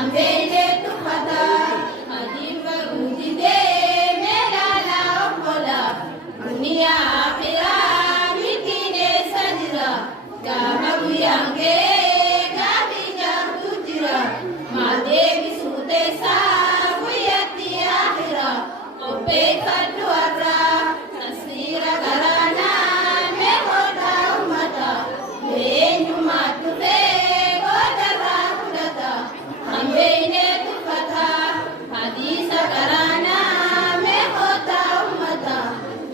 hambele tufata hadifa rudide melala okola dunia akhira mitine sajira gamaru yange gabi jahujira madevi sute sabuyati akhira ope kadwara tasira garana mehoda umata menyu matute godara kudata hambene tufata hadisa garana mehoda umata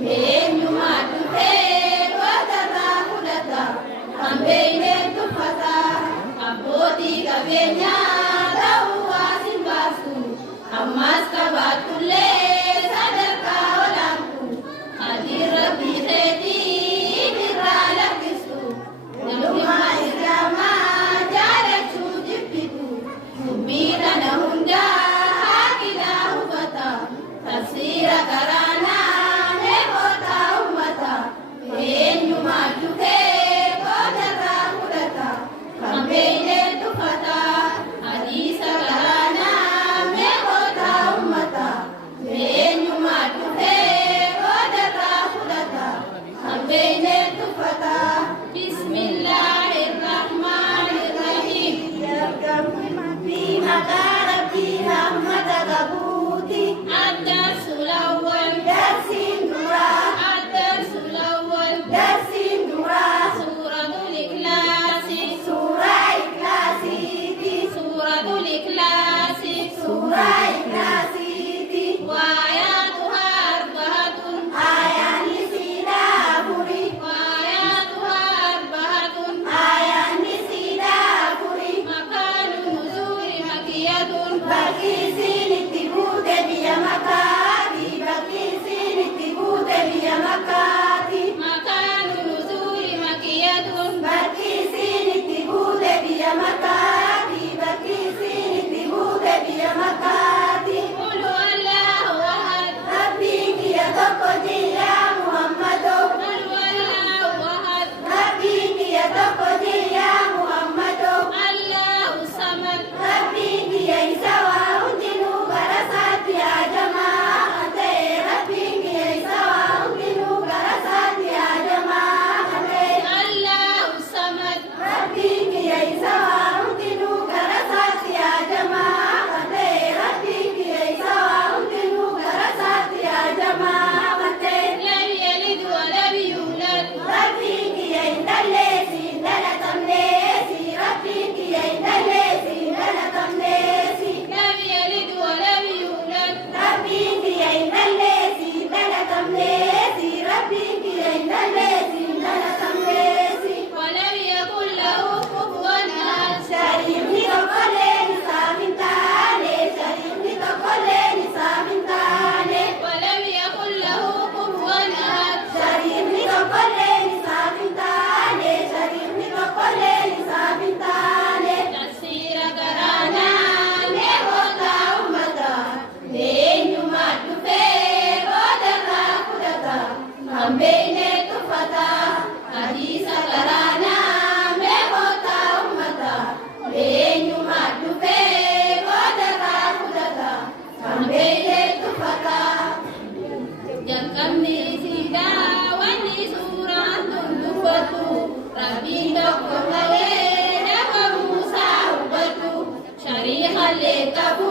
menyu matute godara kudata hambene tufata abodi gabenya dawa simbasu amas kabatule sadarka olamku adira biheti dirala kisu naluma irama jara chujipitu mubira na hunda hakila hubata tasira karana mehota umata enyu majuke kodara kudata kambele tufata hadisa karana mehota umata enyu majuke kodara kudata kambele tufata bismillahirrahmanirrahim bima rabbi hamada gabuti ad-darsul awwal darsin dura ad-darsul awwal darsin dura suratul ikhlas surah ikhlas suratul ikhlas surah ikhlas wa ayatuha arbaatun ayat nisina buri wa ayatuha arbaatun ayat nisina buri makanu nuzuri makiyatun bakisini tibude biya makati bakisini tibude biya makati makanu nuzuri makiyatun bakisini tibude biya makati bakisini tibude biya makati qulu allahu ahad rabbi kiya toko jiya muhammadu qulu allahu ahad rabbi kiya toko jiya muhammadu allahu samad rabbi kiya isawa undinu garasati ya jamaate rabbi kiya isawa undinu garasati ya jamaate allahu samad rabbi kiya isawa undinu garasati ya jamaate rabbi kiya isawa undinu garasati ya jamaate lam yalid wa lam yulad rabbi kiya indalesi indala tamnesi rabbi kiya indalesi indala tamnesi lam yalid wa lam yulad rabbi kiya indalesi indala tamnesi rabbi kiya indalesi indala tamnesi wa lam yakul lahu kufuwan ahad sharif ni tokole ni samintane sharif ni tokole ni samintane wa lam yakul lahu kufuwan ahad sharif ni tokole ni samintane sharif ni tokole ni samintane tasira garana mehota umata menyu matupe godara kudata hambene tufata hadisa garana mehota umata menyu matupe godara kudata hambene tufata jakamni sida wani suratun dufatu rabbi dokko kale nawa musa ubatu syariha le kabu